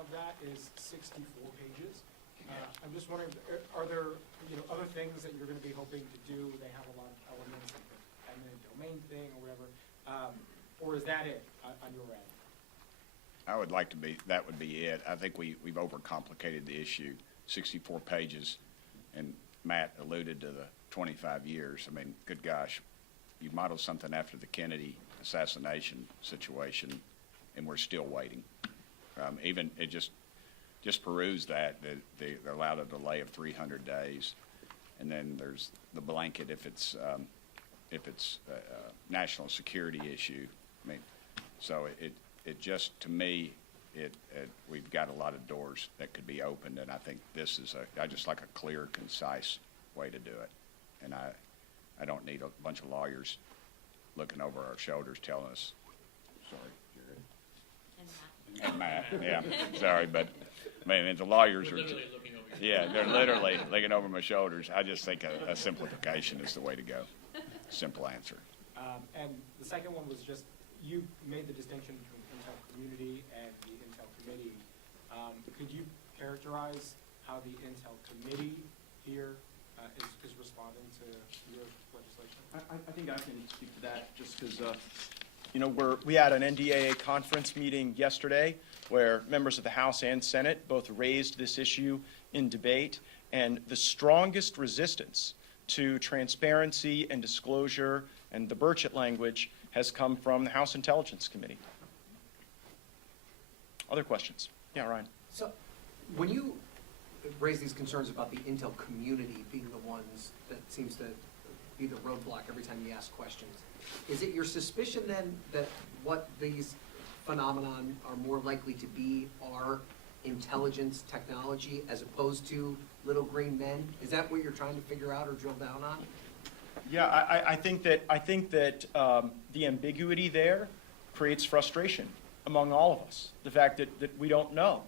of that is 64 pages. I'm just wondering, are there other things that you're going to be hoping to do? They have a lot of elements, like the eminent domain thing or whatever, or is that it on your end? I would like to be, that would be it. I think we've overcomplicated the issue. 64 pages, and Matt alluded to the 25 years. I mean, good gosh, you modeled something after the Kennedy assassination situation, and we're still waiting. Even it just peruse that they allowed a delay of 300 days, and then there's the blanket if it's a national security issue. I mean, so it just, to me, we've got a lot of doors that could be opened, and I think this is I just like a clear, concise way to do it. And I don't need a bunch of lawyers looking over our shoulders telling us, sorry, Jared. And Matt, yeah, sorry, but I mean, the lawyers are literally looking over your shoulders. Yeah, they're literally looking over my shoulders. I just think a simplification is the way to go. Simple answer. And the second one was just, you made the distinction between Intel community and the Intel committee. Could you characterize how the Intel committee here is responding to your legislation? I think I can speak to that just because, we had an NDAA conference meeting yesterday where members of the House and Senate both raised this issue in debate, and the strongest resistance to transparency and disclosure and the Burchett language has come from the House Intelligence Committee. Other questions? Yeah, Ryan. So when you raise these concerns about the Intel community being the ones that seems to be the roadblock every time you ask questions, is it your suspicion then that what these phenomenon are more likely to be are intelligence technology as opposed to little green men? Is that what you're trying to figure out or drill down on? Yeah, I think that the ambiguity there creates frustration among all of us. The fact that we don't know,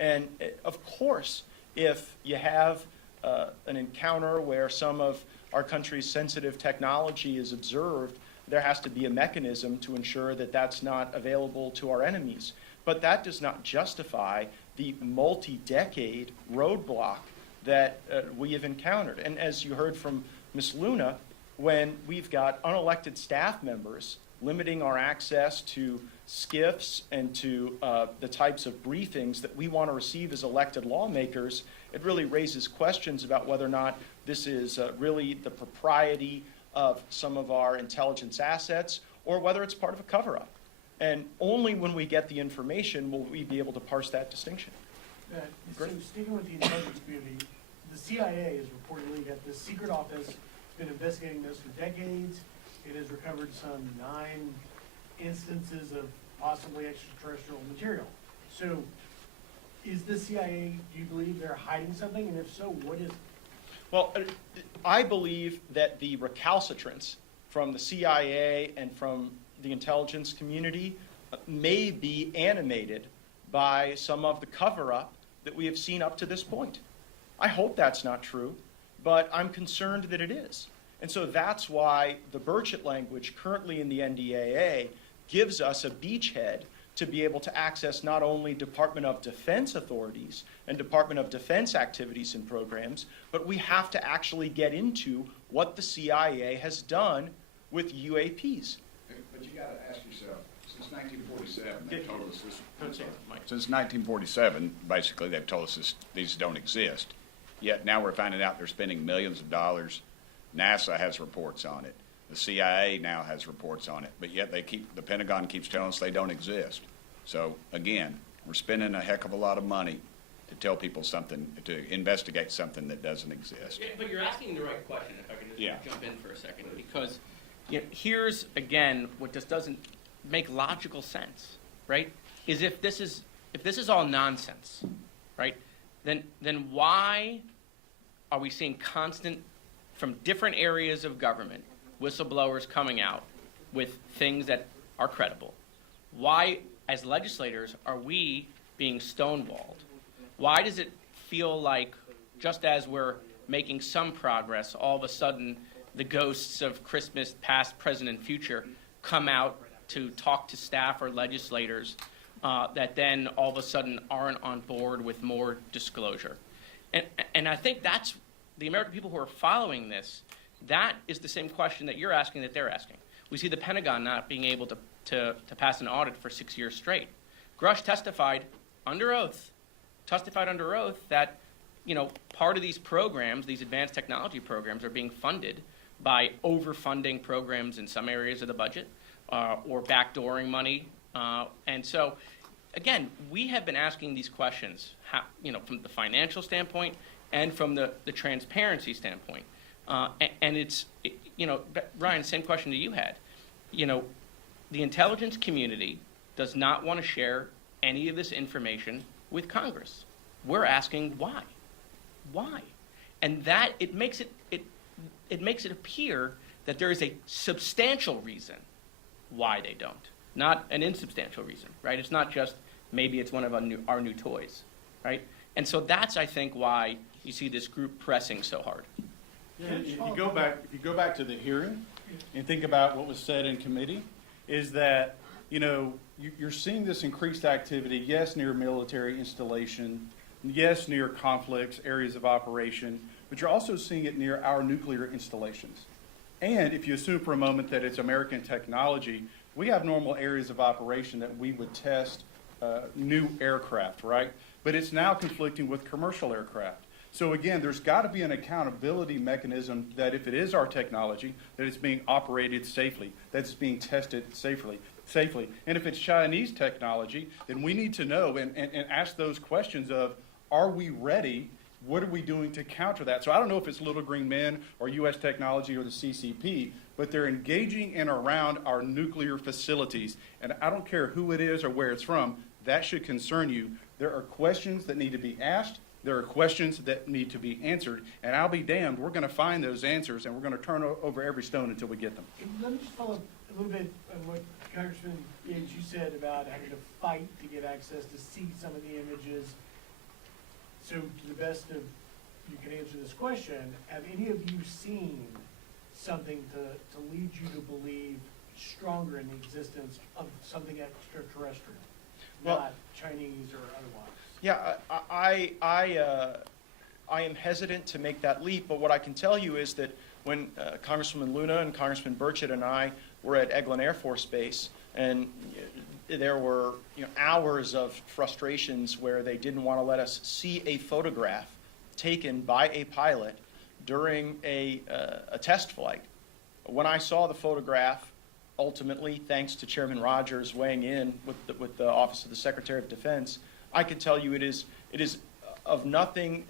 and of course, if you have an encounter where some of our country's sensitive technology is observed, there has to be a mechanism to ensure that that's not available to our enemies. But that does not justify the multi-decade roadblock that we have encountered. And as you heard from Ms. Luna, when we've got unelected staff members limiting our access to SCIFs and to the types of briefings that we want to receive as elected lawmakers, it really raises questions about whether or not this is really the propriety of some of our intelligence assets or whether it's part of a cover-up. And only when we get the information will we be able to parse that distinction. So sticking with the intelligence community, the CIA has reportedly got this secret office, been investigating this for decades. It has recovered some 9 instances of possibly extraterrestrial material. So is the CIA, do you believe they're hiding something? And if so, what is it? Well, I believe that the recalcitrance from the CIA and from the intelligence community may be animated by some of the cover-up that we have seen up to this point. I hope that's not true, but I'm concerned that it is. And so that's why the Burchett language currently in the NDAA gives us a beachhead to be able to access not only Department of Defense authorities and Department of Defense activities and programs, but we have to actually get into what the CIA has done with UAPs. But you got to ask yourself, since 1947, they've told us this. Since 1947, basically, they've told us these don't exist. Yet now we're finding out they're spending millions of dollars. NASA has reports on it. The CIA now has reports on it, but yet the Pentagon keeps telling us they don't exist. So again, we're spending a heck of a lot of money to tell people something, to investigate something that doesn't exist. Yeah, but you're asking the right question, if I can just jump in for a second, because here's, again, what just doesn't make logical sense, right, is if this is all nonsense, right, then why are we seeing constant, from different areas of government, whistleblowers coming out with things that are credible? Why, as legislators, are we being stonewalled? Why does it feel like, just as we're making some progress, all of a sudden the ghosts of Christmas past, present, and future come out to talk to staff or legislators that then all of a sudden aren't on board with more disclosure. And I think that's the American people who are following this, that is the same question that you're asking that they're asking. We see the Pentagon not being able to pass an audit for 6 years straight. Grush testified under oath that, you know, part of these programs, these advanced technology programs, are being funded by overfunding programs in some areas of the budget or backdooring money. And so, again, we have been asking these questions, you know, from the financial standpoint and from the transparency standpoint. And it's, you know, Ryan, same question that you had. You know, the intelligence community does not want to share any of this information with Congress. We're asking why. Why? And that it makes it appear that there is a substantial reason why they don't, not an insubstantial reason, right? It's not just maybe it's one of our new toys, right? And so that's, I think, why you see this group pressing so hard. Yeah, if you go back to the hearing and think about what was said in committee, is that, you know, you're seeing this increased activity, yes, near military installation, yes, near conflicts, areas of operation, but you're also seeing it near our nuclear installations. And if you assume for a moment that it's American technology, we have normal areas of operation that we would test new aircraft, right? But it's now conflicting with commercial aircraft. So again, there's got to be an accountability mechanism that if it is our technology, that it's being operated safely, that it's being tested safely. And if it's Chinese technology, then we need to know and ask those questions of, are we ready? What are we doing to counter that? So I don't know if it's Little Green Men or U.S. Technology or the CCP, but they're engaging in around our nuclear facilities. And I don't care who it is or where it's from, that should concern you. There are questions that need to be asked. There are questions that need to be answered, and I'll be damned, we're going to find those answers, and we're going to turn over every stone until we get them. Let me just follow up a little bit on what Congressman Gaetz, you said about having to fight to get access to see some of the images. So to the best of you can answer this question, have any of you seen something to lead you to believe stronger in the existence of something extraterrestrial, Well, not Chinese or otherwise? Yeah, I am hesitant to make that leap, but what I can tell you is that when Congresswoman Luna and Congressman Burchett and I were at Eglin Air Force Base, and there were hours of frustrations where they didn't want to let us see a photograph taken by a pilot during a test flight. When I saw the photograph, ultimately, thanks to Chairman Rogers weighing in with the Office of the Secretary of Defense, I can tell you it is of nothing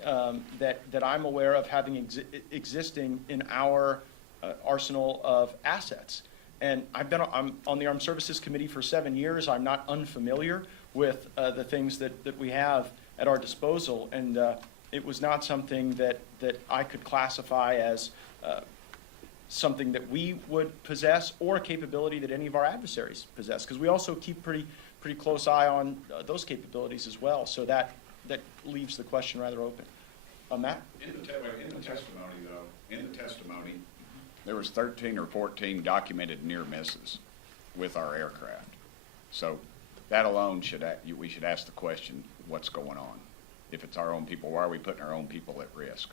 that I'm aware of having existing in our arsenal of assets. And I'm on the Armed Services Committee for 7 years. I'm not unfamiliar with the things that we have at our disposal, and it was not something that I could classify as something that we would possess or a capability that any of our adversaries possess, because we also keep pretty close eye on those capabilities as well. So that leaves the question rather open. Matt? In the testimony, there was 13 or 14 documented near misses with our aircraft. So that alone we should ask the question, what's going on? If it's our own people, why are we putting our own people at risk?